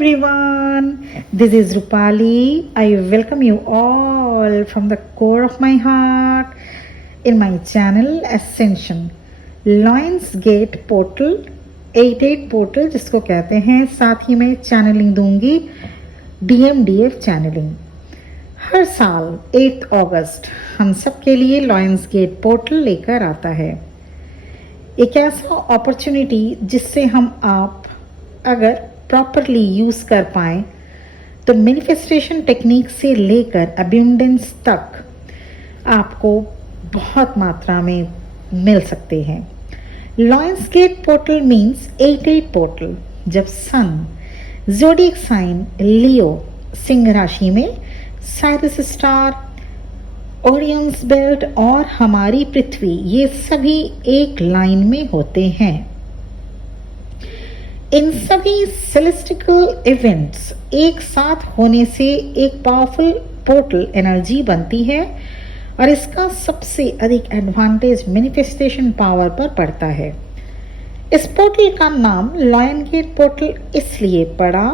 everyone, this is Rupali. I welcome you all from the core of my heart in my channel Ascension. Lions Gate Portal 88 portal जिसको कहते हैं, साथ ही मैं channelling दूंगी DMDF channelling. हर साल 8 अगस्त हम सब के लिए लॉयंस गेट पोर्टल लेकर आता है। एक ऐसा अपॉर्चुनिटी जिससे हम आप अगर प्रॉपरली यूज़ कर पाएँ तो मैनिफेस्टेशन टेक्निक से लेकर अबंडेंस तक आपको बहुत मात्रा में मिल सकते हैं। Lions gate portal means 88 portal. जब सन ज़ोडिएक साइन लियो सिंह राशि में, साइरस स्टार, ओरियंस बेल्ट और हमारी पृथ्वी, ये सभी एक लाइन में होते हैं। इन सभी सेलेस्टिकल इवेंट्स एक साथ होने से एक पावरफुल पोर्टल एनर्जी बनती है और इसका सबसे अधिक एडवांटेज मैनिफेस्टेशन पावर पर पड़ता है। इस पोर्टल का नाम लॉयन गेट पोर्टल इसलिए पड़ा,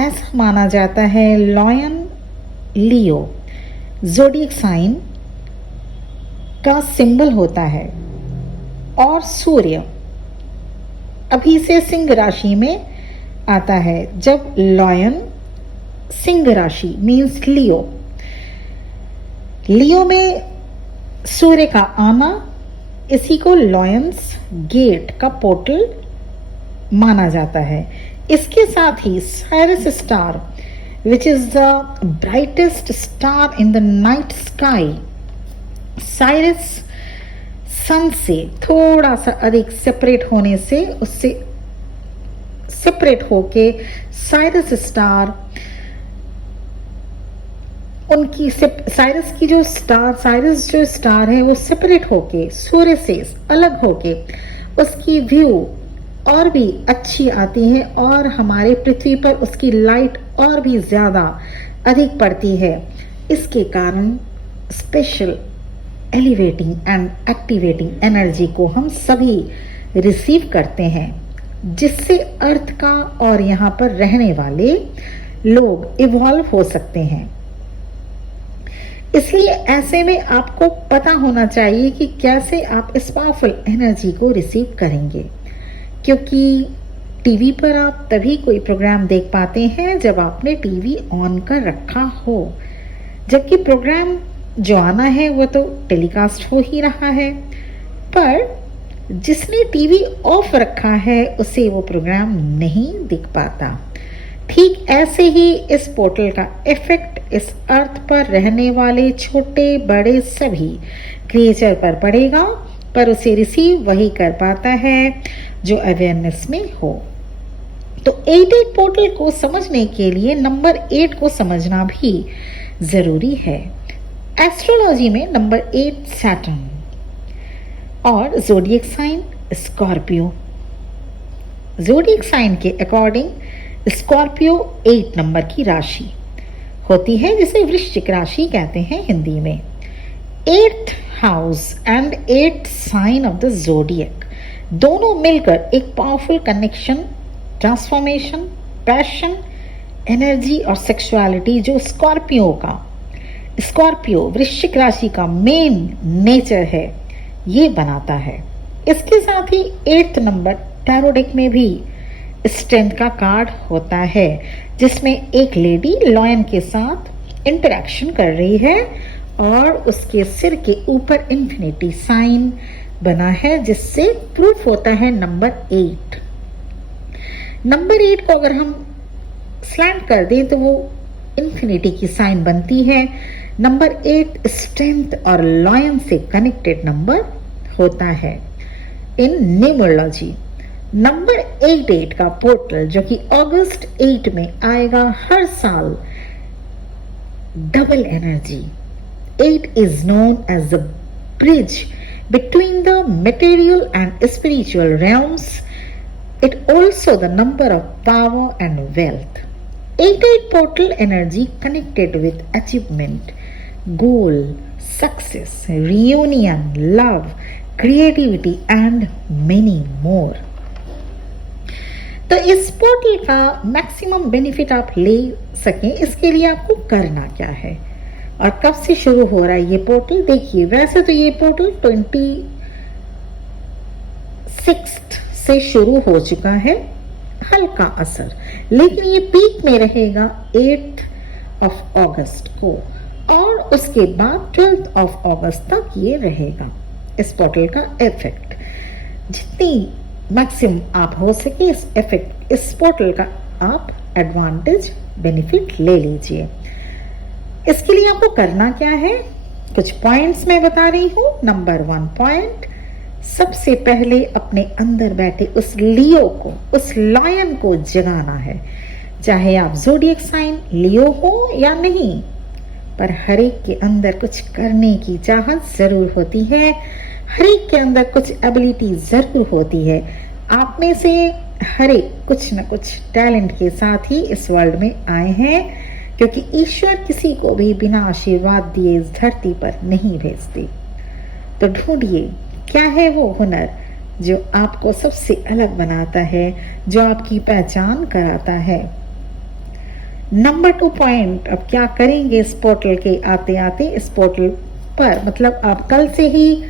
ऐसा माना जाता है लॉयन लियो ज़ोडिएक साइन का सिंबल होता है और सूर्य अभी से सिंह राशि में आता है। जब लॉयन सिंह राशि मीन्स लियो, लियो में सूर्य का आना, इसी को लॉयंस गेट का पोर्टल माना जाता है। इसके साथ ही Sirius star which is the brightest star in the night sky, Sirius sun से थोड़ा सा अधिक सेपरेट होने से, उससे सेपरेट होके साइरस स्टार, उनकी साइरस की जो स्टार, साइरस जो स्टार है वो सेपरेट होके सूर्य से अलग होके उसकी व्यू और भी अच्छी आती है और हमारे पृथ्वी पर उसकी लाइट और भी ज़्यादा अधिक पड़ती है। इसके कारण special elevating and activating energy को हम सभी रिसीव करते हैं, जिससे अर्थ का और यहाँ पर रहने वाले लोग इवॉल्व हो सकते हैं। इसलिए ऐसे में आपको पता होना चाहिए कि कैसे आप इस पावरफुल एनर्जी को रिसीव करेंगे, क्योंकि टीवी पर आप तभी कोई प्रोग्राम देख पाते हैं जब आपने टीवी ऑन कर रखा हो, जबकि प्रोग्राम जो आना है वो तो टेलीकास्ट हो ही रहा है, पर जिसने टीवी ऑफ रखा है उसे वो प्रोग्राम नहीं दिख पाता। ठीक ऐसे ही इस पोर्टल का इफेक्ट इस अर्थ पर रहने वाले छोटे बड़े सभी क्रिएचर पर पड़ेगा, पर उसे रिसीव वही कर पाता है जो अवेयरनेस में हो। तो 88 पोर्टल को समझने के लिए नंबर 8 को समझना भी जरूरी है। एस्ट्रोलॉजी में नंबर 8 सैटर्न और zodiac sign Scorpio. Zodiac sign के अकॉर्डिंग स्कॉर्पियो 8 नंबर की राशि होती है, जिसे वृश्चिक राशि कहते हैं हिंदी में। 8th house and 8th sign of the zodiac दोनों मिलकर एक powerful connection, transformation, passion, energy और सेक्सुअलिटी जो स्कॉर्पियो वृश्चिक राशि का मेन नेचर है, ये बनाता है। इसके साथ ही 8th नंबर टैरो डेक में भी स्ट्रेंथ का कार्ड होता है, जिसमें एक लेडी लॉयन के साथ इंटरेक्शन कर रही है और उसके सिर के ऊपर इन्फिनिटी साइन बना है, जिससे प्रूफ होता है नंबर 8। नंबर 8 को अगर हम स्लैंट कर दें तो वो इन्फिनिटी की साइन बनती है। नंबर 8 स्ट्रेंथ और लॉयन से कनेक्टेड नंबर होता है इन न्यूमरोलॉजी। नंबर 88 का पोर्टल जो कि अगस्त 8 में आएगा हर साल, double energy. 8 is known as the bridge between the material and spiritual realms. It also the number of power and wealth. 88 portal energy connected with achievement, goal, success, reunion, love, creativity and many more. तो इस portal का maximum benefit आप ले सकें, इसके लिए आपको करना क्या है और कब से शुरू हो रहा है ये पोर्टल। देखिए, वैसे तो ये पोर्टल 26 से शुरू हो चुका है, हल्का असर, लेकिन ये पीक में रहेगा 8 अगस्त को और उसके बाद 12 अगस्त तक ये रहेगा इस पोर्टल का इफेक्ट। जितनी मैक्सिमम आप हो सके इस इफेक्ट, इस पोर्टल का आप एडवांटेज बेनिफिट ले लीजिए। इसके लिए आपको करना क्या है, कुछ पॉइंट्स मैं बता रही हूं। नंबर 1 पॉइंट, सबसे पहले अपने अंदर बैठे उस लियो को, उस लायन को जगाना है। चाहे आप ज़ोडिएक साइन लियो हो या नहीं, पर हर एक के अंदर कुछ करने की चाहत जरूर होती है, हर एक के अंदर कुछ एबिलिटी जरूर होती है। आप में से हर एक कुछ न कुछ टैलेंट के साथ ही इस वर्ल्ड में आए हैं, क्योंकि ईश्वर किसी को भी बिना आशीर्वाद दिए इस धरती पर नहीं भेजते। तो ढूंढिए क्या है वो हुनर जो आपको सबसे अलग बनाता है, जो आपकी पहचान कराता है। नंबर 2 पॉइंट, अब क्या करेंगे इस पोर्टल के आते आते, इस पोर्टल पर मतलब आप कल से ही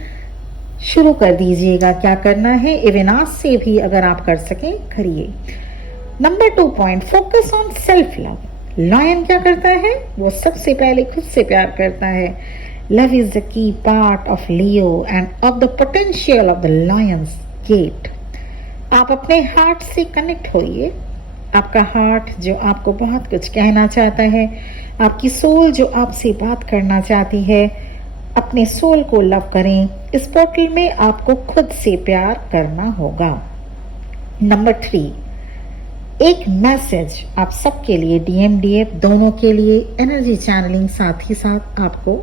शुरू कर दीजिएगा क्या करना है, इवन आज से भी अगर आप कर सकें करिए। Number 2 point, focus on self love. Lion क्या करता है, वो सबसे पहले खुद से प्यार करता है। Love is the key part of Leo and of the potential of the lions gate. आप अपने हार्ट से कनेक्ट होइए, आपका हार्ट जो आपको बहुत कुछ कहना चाहता है, आपकी सोल जो आपसे बात करना चाहती है, अपने सोल को लव करें। इस पोर्टल में आपको खुद से प्यार करना होगा। नंबर 3, एक मैसेज आप सबके लिए, DMDF दोनों के लिए, एनर्जी चैनलिंग साथ ही साथ आपको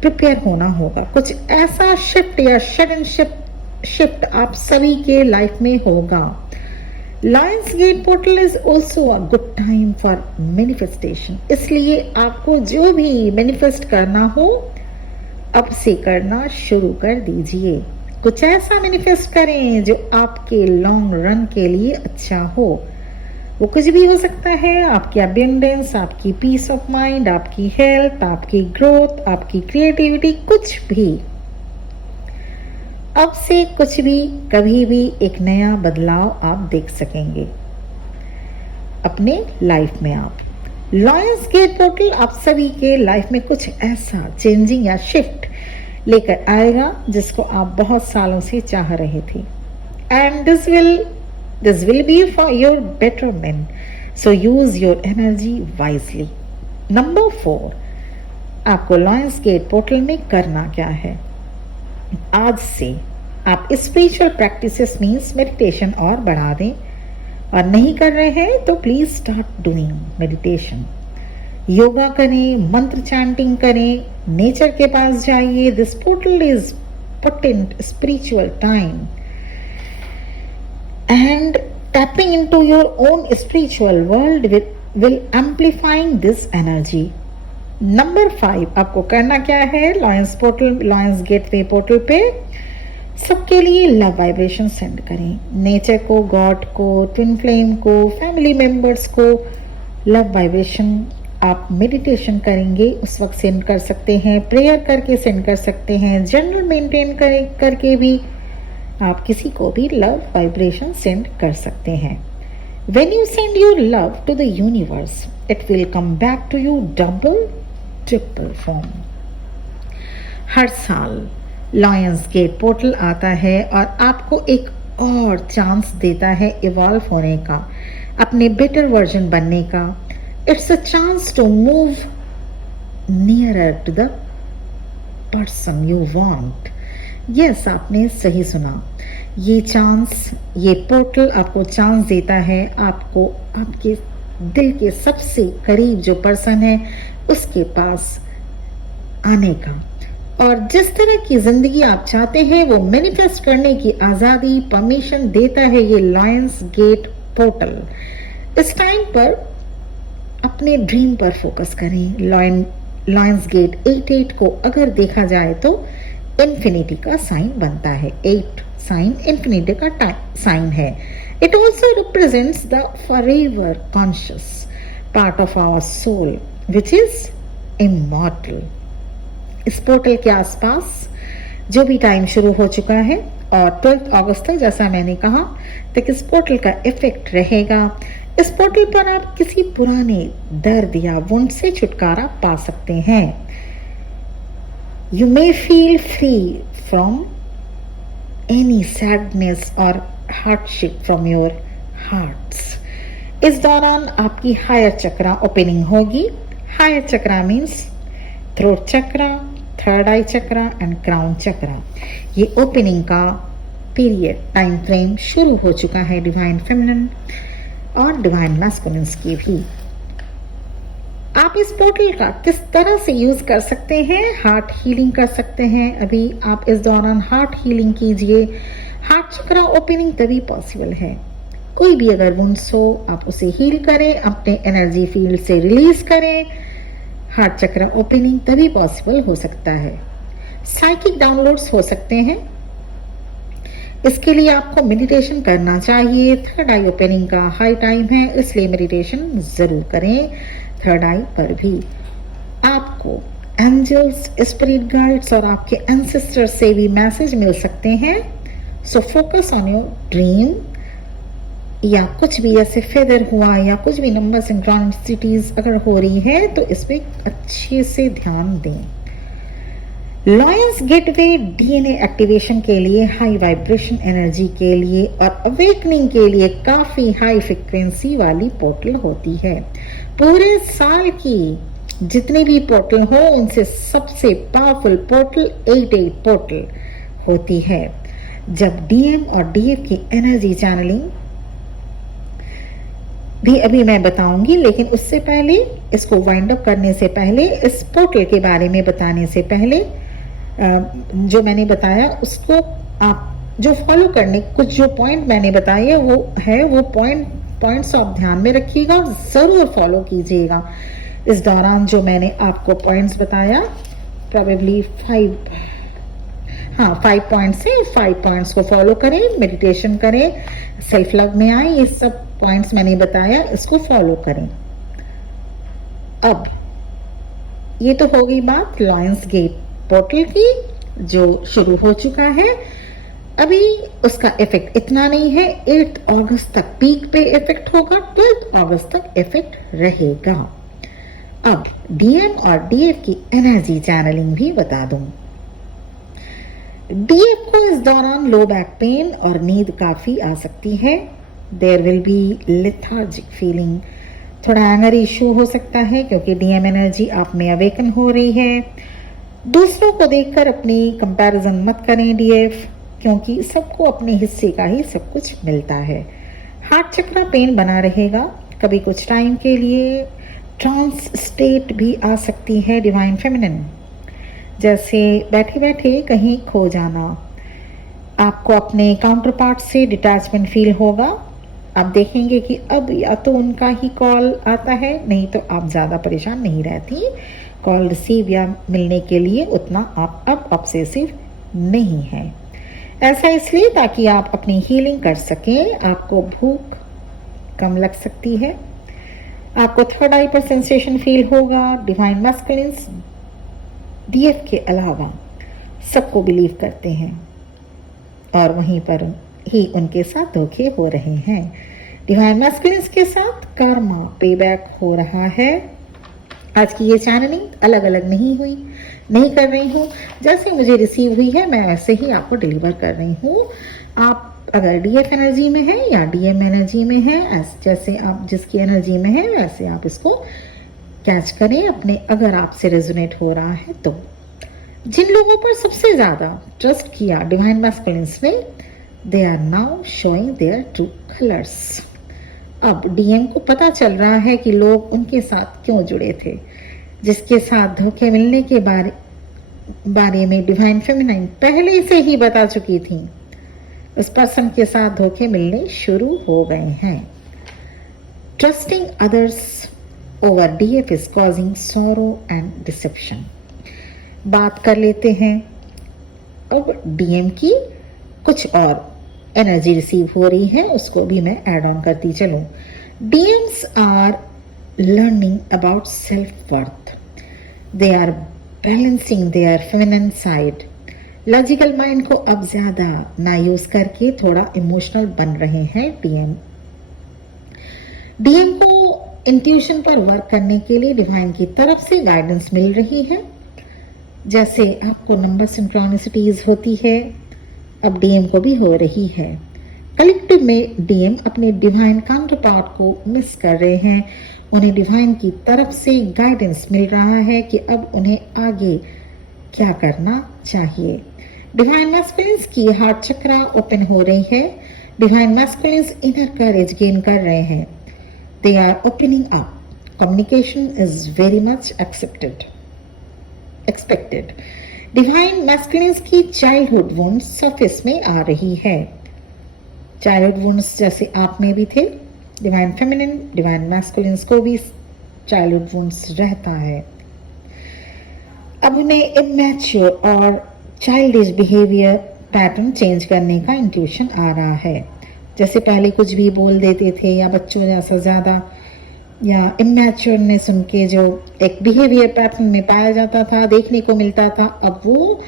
प्रिपेयर होना होगा। कुछ ऐसा शिफ्ट या सडन शिफ्ट आप सभी के लाइफ में होगा। Lions gate portal is also a good time for manifestation, इसलिए आपको जो भी मैनिफेस्ट करना हो अब से करना शुरू कर दीजिए। कुछ ऐसा मैनिफेस्ट करें जो आपके लॉन्ग रन के लिए अच्छा हो। वो कुछ भी हो सकता है, आपकी अबंडेंस, आपकी पीस ऑफ माइंड, आपकी हेल्थ, आपकी ग्रोथ, आपकी क्रिएटिविटी, कुछ भी। अब से कुछ भी, कभी भी एक नया बदलाव आप देख सकेंगे अपने लाइफ में। आप लायंस गेट पोर्टल आप सभी के लाइफ में कुछ ऐसा चेंजिंग या शिफ्ट लेकर आएगा जिसको आप बहुत सालों से चाह रहे थे। And this will be for your betterment, so use your energy wisely. Number 4, आपको लायंस गेट पोर्टल में करना क्या है। आज से आप स्पिरिचुअल प्रैक्टिसेस मीन्स मेडिटेशन और बढ़ा दें, और नहीं कर रहे हैं तो please start doing meditation. Yoga करें, मंत्र चैंटिंग करें, नेचर के पास जाइए। This portal is potent spiritual time and tapping into your own spiritual world will एम्प्लीफाइंग this energy. Number 5, आपको करना क्या है, Lions portal, Lions gateway portal पे सबके लिए लव वाइब्रेशन सेंड करें। नेचर को, गॉड को, ट्विन फ्लेम को, फैमिली मेंबर्स को लव वाइब्रेशन आप मेडिटेशन करेंगे उस वक्त सेंड कर सकते हैं, प्रेयर करके सेंड कर सकते हैं, जर्नल मेंटेन करके भी आप किसी को भी लव वाइब्रेशन सेंड कर सकते हैं। When you send your love to the universe, it will come back to you double, triple form. हर साल लायंस गेट पोर्टल आता है और आपको एक और चांस देता है इवॉल्व होने का, अपने बेटर वर्जन बनने का। It's a chance to move nearer to the person you want. Yes, आपने सही सुना। ये चांस, ये पोर्टल आपको चांस देता है आपको आपके दिल के सबसे करीब जो पर्सन है उसके पास आने का, और जिस तरह की जिंदगी आप चाहते हैं वो मैनिफेस्ट करने की आजादी, परमिशन देता है ये लायंस गेट पोर्टल। इस टाइम पर अपने ड्रीम पर फोकस करें। लायंस गेट 88 को अगर देखा जाए तो इन्फिनिटी का साइन बनता है। 8 साइन इन्फिनिटी का साइन है It also represents the forever conscious part of our soul, which is immortal. इस पोर्टल के आसपास जो भी टाइम शुरू हो चुका है और 12 अगस्त तक, जैसा मैंने कहा, तक इस पोर्टल का इफेक्ट रहेगा। इस पोर्टल पर आप किसी पुराने दर्द या वुंड से छुटकारा पा सकते हैं। You may feel free from any sadness और हार्डशिप फ्रॉम योर हार्ट्स। इस दौरान आपकी हायर चक्रा ओपनिंग होगी। Higher chakra means throat chakra, third eye chakra and crown chakra. ये ओपनिंग का पीरियड, टाइम फ्रेम शुरू हो चुका है डिवाइन फेमिनिन और डिवाइन मैस्कुलिन्स की भी। आप इस पोर्टल का किस तरह से यूज कर सकते हैं? हार्ट हीलिंग कर सकते हैं। अभी आप इस दौरान हार्ट हीलिंग कीजिए। हार्ट चक्रा ओपनिंग तभी पॉसिबल है, कोई भी अगर वुंड्स हो आप उसे हील करें, अपने एनर्जी फील्ड से रिलीज करें। हार्ट चक्र ओपनिंग तभी पॉसिबल हो सकता है। साइकिक डाउनलोड्स हो सकते हैं। इसके लिए आपको मेडिटेशन करना चाहिए। थर्ड आई ओपनिंग का हाई टाइम है, इसलिए मेडिटेशन जरूर करें थर्ड आई पर भी। आपको एंजल्स, स्पिरिट गाइड्स और आपके एंसेस्टर्स से भी मैसेज मिल सकते हैं। So focus on your dream, या कुछ भी ऐसे फेदर हुआ या कुछ भी नंबर सिंक्रोनिसिटीज अगर हो रही है तो इस पे अच्छे से ध्यान दें। लॉयंस गेटवे डीएनए एक्टिवेशन के लिए, हाई वाइब्रेशन एनर्जी के लिए और अवेकनिंग के लिए काफी हाई फ्रिक्वेंसी वाली पोर्टल होती है। पूरे साल की जितने भी पोर्टल हो उनसे सबसे पावरफुल पोर्टल 88 पोर्टल होती है। जब डीएम और डीएफ की एनर्जी चैनलिंग भी अभी मैं बताऊंगी, लेकिन उससे पहले, इसको वाइंड अप करने से पहले, इस पोर्टल के बारे में बताने से पहले, जो मैंने बताया उसको आप जो फॉलो करने, कुछ जो पॉइंट मैंने बताए वो पॉइंट्स आप ध्यान में रखिएगा, जरूर फॉलो कीजिएगा। इस दौरान जो मैंने आपको पॉइंट्स बताया, प्रोबेबली 5 पॉइंट्स है, 5 पॉइंट्स को फॉलो करें, मेडिटेशन करें, सेल्फ लव में आए, ये सब पॉइंट्स मैंने बताया, इसको फॉलो करें। अब ये तो हो गई बात लॉयंस गेट पोर्टल की, जो शुरू हो चुका है। अभी उसका इफेक्ट इतना नहीं है, 8 अगस्त तक पीक पे इफेक्ट होगा, 12 अगस्त तक इफेक्ट रहेगा। अब डीएम और डीएफ की एनर्जी चैनलिंग भी बता दूं। डीएफ को इस दौरान लो बैक पेन और नींद काफी आ सकती है। There will be lethargic feeling, थोड़ा एंगर इशू हो सकता है क्योंकि डीएम एनर्जी आप में अवेकन हो रही है। दूसरों को देखकर अपनी कंपैरिजन मत करें डीएफ, क्योंकि सबको अपने हिस्से का ही सब कुछ मिलता है। हार्ट चक्रा पेन बना रहेगा, कभी कुछ टाइम के लिए ट्रांस स्टेट भी आ सकती है डिवाइन फेमिनिन, जैसे बैठे बैठे कहीं खो जाना। आपको अपने काउंटर पार्ट से डिटैचमेंट फील होगा। आप देखेंगे कि अब या तो उनका ही कॉल आता है, नहीं तो आप ज़्यादा परेशान नहीं रहती। कॉल रिसीव या मिलने के लिए उतना आप अब ऑब्सेसिव नहीं है। ऐसा इसलिए ताकि आप अपनी हीलिंग कर सकें। आपको भूख कम लग सकती है, आपको थर्ड आई पर सेंसेशन फील होगा। डिवाइन मैस्कुलिन्स डीएफ के अलावा सबको बिलीव करते हैं और वहीं पर ही उनके साथ धोखे हो रहे हैं। डिवाइन मैस्कुलिन्स के साथ कर्मा पेबैक हो रहा है। आज की ये चैनलिंग अलग अलग नहीं कर रही हूँ, जैसे मुझे रिसीव हुई है मैं वैसे ही आपको डिलीवर कर रही हूँ। आप अगर डीएफ एनर्जी में है या डीएम एनर्जी में है, जैसे आप जिसकी एनर्जी में है वैसे आप इसको कैच करें अपने, अगर आपसे रेजोनेट हो रहा है तो। जिन लोगों पर सबसे ज्यादा ट्रस्ट किया डिवाइन मैस्कुलिन्स ने, they are now showing their true colours. अब डीएम को पता चल रहा है कि लोग उनके साथ क्यों जुड़े थे। जिसके साथ धोखे मिलने के बारे में डिवाइन फेमिनाइन पहले से ही बता चुकी थी, उस पर्सन के साथ धोखे मिलने शुरू हो गए हैं। Trusting others over DF is causing sorrow and deception. बात कर लेते हैं अब डीएम की कुछ और एनर्जी रिसीव हो रही है उसको भी मैं ऐड ऑन करती चलूं। DMs are learning about self worth, they are balancing their feminine side. Logical mind को अब ज्यादा ना यूज करके थोड़ा इमोशनल बन रहे हैं डीएम। डीएम को इंट्यूशन पर वर्क करने के लिए डिवाइन की तरफ से गाइडेंस मिल रही है। जैसे आपको नंबर सिंक्रोनिसिटीज होती है, अब डीएम को भी हो रही है। कलेक्टिव में डीएम अपने डिवाइन काउंटर पार्ट को मिस कर रहे हैं। उन्हें डिवाइन की तरफ से गाइडेंस मिल रहा है कि अब उन्हें आगे क्या करना चाहिए। डिवाइन मैस्कुलिन्स की हार्ट चक्रा ओपन हो रही है। Divine masculines inner courage gain कर रहे हैं। They are opening up. Communication is very much expected. Divine masculines की चाइल्डहुड वुंड्स सरफेस में आ रही है। चाइल्डहुड वुंड्स जैसे आप में भी थे, डिवाइन फेमिनिन डिवाइन मैस्कुलिन्स को भी चाइल्डहुड वुंड्स रहता है। अब उन्हें इमैच्योर और चाइल्डिश बिहेवियर पैटर्न चेंज करने का इंट्यूशन आ रहा है। जैसे पहले कुछ भी बोल देते थे या बच्चों जैसा ज़्यादा या इमैच्योरनेस उनके जो एक बिहेवियर पैटर्न में पाया जाता था, देखने को मिलता था, अब वो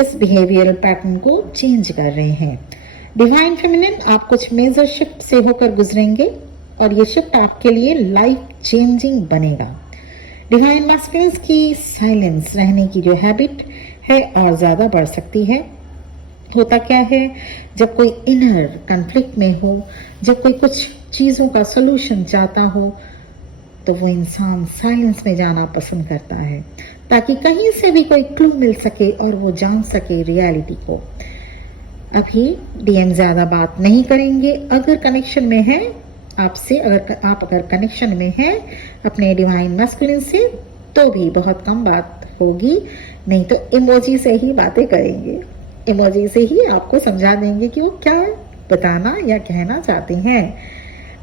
इस बिहेवियरल पैटर्न को चेंज कर रहे हैं। डिवाइन फेमिनिन आप कुछ मेजर शिफ्ट से होकर गुजरेंगे और ये शिफ्ट आपके लिए लाइफ चेंजिंग बनेगा। डिवाइन मैस्कुलिन्स की साइलेंस रहने की जो हैबिट है और ज़्यादा बढ़ सकती है। होता क्या है, जब कोई इनर कन्फ्लिक्ट में हो, जब कोई कुछ चीज़ों का सोल्यूशन चाहता हो, तो वो इंसान साइलेंस में जाना पसंद करता है ताकि कहीं से भी कोई क्लू मिल सके और वो जान सके रियलिटी को। अभी डीएम ज़्यादा बात नहीं करेंगे। अगर कनेक्शन में है आपसे, अगर कनेक्शन में है अपने डिवाइन मैस्कुलिन से, तो भी बहुत कम बात होगी, नहीं तो इमोजी से ही बातें करेंगे। इमोजी से ही आपको समझा देंगे कि वो क्या बताना या कहना चाहते हैं।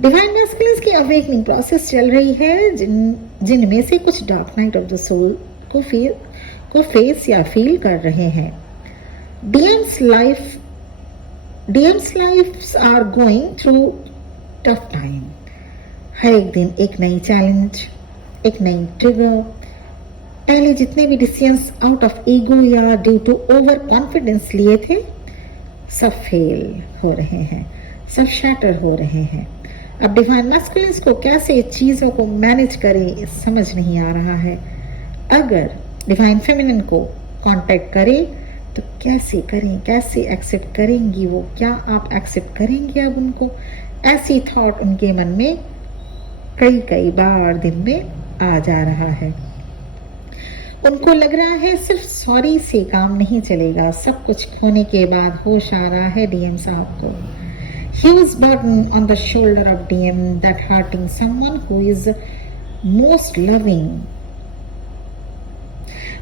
डिवाइन मैस्कुलिन्स की अवेकनिंग प्रोसेस चल रही है, जिनमें से कुछ dark night of the soul को फेस या फील कर रहे हैं। DMs life are going through tough time. हर एक दिन एक नई चैलेंज, एक नई ट्रिगर। पहले जितने भी डिसीजंस आउट ऑफ ईगो या ड्यू टू ओवर कॉन्फिडेंस लिए थे, सब फेल हो रहे हैं, सब शैटर हो रहे हैं। अब डिवाइन मैस्कुलिन्स को कैसे चीज़ों को मैनेज करें समझ नहीं आ रहा है। अगर डिवाइन फेमिनिन को कांटेक्ट करें तो कैसे करें, कैसे एक्सेप्ट करेंगी वो, क्या आप एक्सेप्ट करेंगे अब उनको? ऐसी थॉट उनके मन में कई बार दिन में आ जा रहा है। उनको लग रहा है सिर्फ सॉरी से काम नहीं चलेगा। सब कुछ खोने के बाद होश आ रहा है डीएम साहब को। Huge burden on the shoulder of DM that hurting someone who is most loving।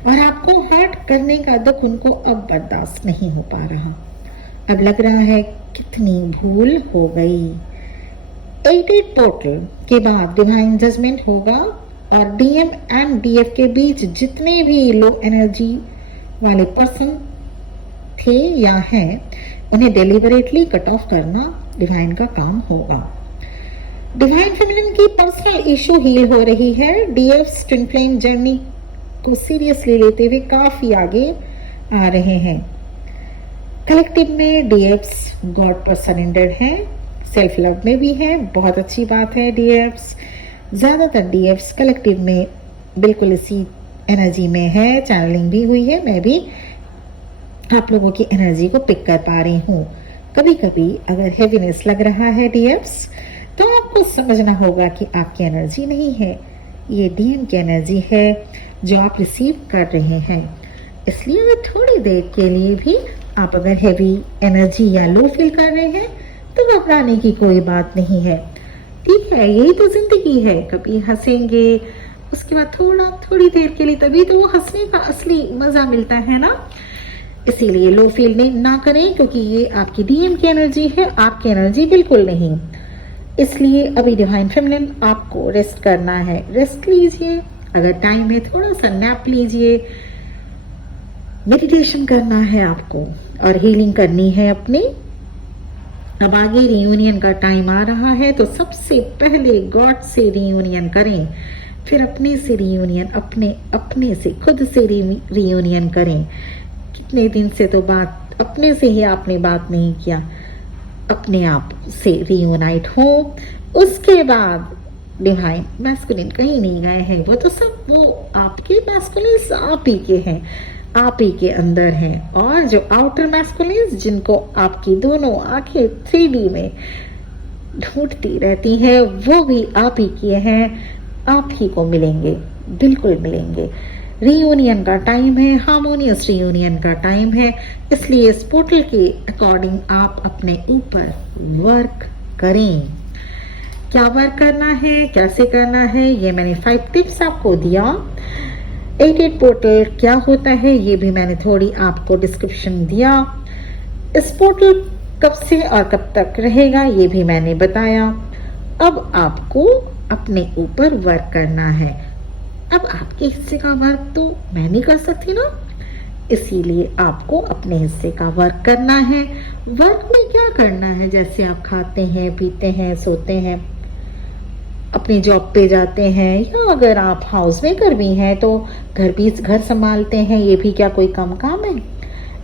और आपको हर्ट करने का दुख उनको अब बर्दाश्त नहीं हो पा रहा। अब लग रहा है कितनी भूल हो गई। 88 पोर्टल के बाद डिवाइन जजमेंट होगा और डीएम एंड डीएफ के बीच जितने भी लो एनर्जी वाले पर्सन थे या हैं, उन्हें डेलिबरेटली कट ऑफ करना डिवाइन का काम होगा। डिवाइन फेमिनिन की पर्सनल इशू हील हो रही है। डीएफ्स ट्विन फ्लेम जर्नी को सीरियसली लेते हुए काफी आगे आ रहे हैं। कलेक्टिव में डीएफ्स गॉड पर सरेंडर्ड हैं, सेल्फ लव में भी है, बहुत अच्छी बात है। डीएफ्स ज्यादातर डीएफ्स कलेक्टिव में बिल्कुल इसी एनर्जी में है। चैनलिंग भी हुई है, मैं भी आप लोगों की एनर्जी को पिक कर पा रही हूँ। कभी कभी अगर हेवीनेस लग रहा है डीएफ्स, तो आपको समझना होगा कि आपकी एनर्जी नहीं है, ये डीएम की एनर्जी है जो आप रिसीव कर रहे हैं। इसलिए अगर थोड़ी देर के लिए भी आप अगर हेवी एनर्जी या लो फील कर रहे हैं तो घबराने की कोई बात नहीं है। ठीक है, यही तो जिंदगी है। कभी हंसेंगे, उसके बाद थोड़ी देर के लिए, तभी तो वो हंसने का असली मजा मिलता है ना। इसीलिए लो फील ना करें, क्योंकि ये आपकी डीएम की एनर्जी है, आपकी एनर्जी बिल्कुल नहीं। इसलिए अभी डिवाइन फेमिनिन आपको रेस्ट करना है, रेस्ट लीजिए। अगर टाइम है थोड़ा सा नैप लीजिए, मेडिटेशन करना है आपको और हीलिंग करनी है अपनी अब आगे रियूनियन का टाइम आ रहा है, तो सबसे पहले गॉड से रियूनियन करें, फिर अपने से रियूनियन, अपने से खुद से रियूनियन करें। कितने दिन से तो बात अपने से ही आपने बात नहीं किया, अपने आप से रियूनाइट हो। उसके बाद डिवाइन मैस्कुलिन कहीं नहीं गए हैं, वो तो सब वो आपके मैस्कुलिन आप ही के हैं, आप ही के अंदर हैं। और जो आउटर मैस्कुलिन जिनको आपकी दोनों आंखें 3D में ढूंढती रहती हैं, वो भी आप ही के हैं, आप ही को मिलेंगे, बिल्कुल मिलेंगे। रियूनियन का टाइम है, हार्मोनियस रियूनियन का टाइम है, इसलिए इस पोर्टल के अकॉर्डिंग आप अपने ऊपर वर्क करें। क्या वर्क करना है, कैसे करना है, ये मैंने 5 टिप्स आपको दिया। 88 पोर्टल क्या होता है ये भी मैंने थोड़ी आपको डिस्क्रिप्शन दिया। इस पोर्टल कब से और कब तक रहेगा ये भी मैंने बताया। अब आपको अपने ऊपर वर्क करना है। अब आपके हिस्से का वर्क तो मैं नहीं कर सकती ना, इसीलिए आपको अपने हिस्से का वर्क करना है। वर्क में क्या करना है, जैसे आप खाते हैं, पीते हैं, सोते हैं, अपनी जॉब पे जाते हैं, या अगर आप हाउस मेकर भी हैं तो घर संभालते हैं, ये भी क्या कोई कम काम है।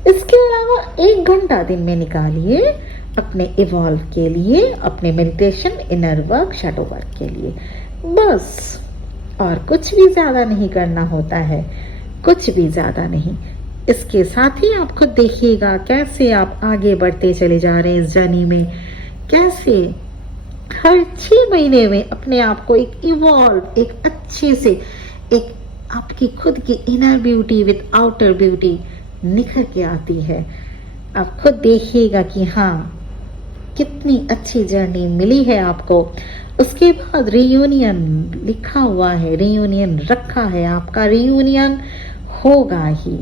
इसके अलावा 1 घंटा दिन में निकालिए अपने इवॉल्व के लिए, अपने meditation, inner work, shadow work के लिए, बस। और कुछ भी ज्यादा नहीं करना होता है, कुछ भी ज्यादा नहीं। इसके साथ ही आप खुद देखिएगा कैसे आप आगे बढ़ते चले जा रहे हैं इस जर्नी में, कैसे हर 6 महीने में अपने आप को एक इवॉल्व, एक अच्छे से, एक आपकी खुद की inner beauty with outer beauty निखर के आती है। आप खुद देखिएगा कि हाँ कितनी अच्छी जर्नी मिली है आपको। उसके बाद रियूनियन लिखा हुआ है, रियूनियन रखा है, आपका रियूनियन होगा ही।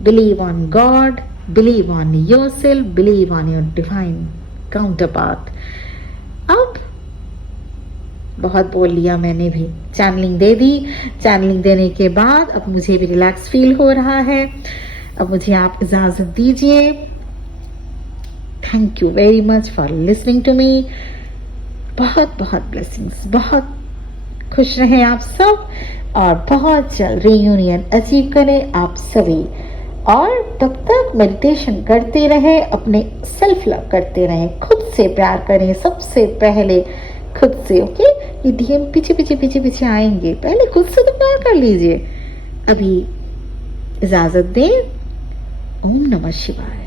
Believe on God, believe on yourself, believe on your divine counterpart. अब बहुत बोल लिया मैंने भी, चैनलिंग दे दी। चैनलिंग देने के बाद अब मुझे भी रिलैक्स फील हो रहा है। अब मुझे आप इजाजत दीजिए। Thank you very much for listening to me. बहुत बहुत ब्लेसिंग्स, बहुत खुश रहें आप सब, और बहुत जल्द रियूनियन अचीव करें आप सभी। और तब तक मेडिटेशन करते रहे, अपने सेल्फ लव करते रहें, खुद से प्यार करें सबसे पहले, खुद से। ओके, ये डीएम पीछे पीछे पीछे पीछे आएंगे, पहले खुद से तो प्यार कर लीजिए। अभी इजाजत दें। ओम नमः शिवाय।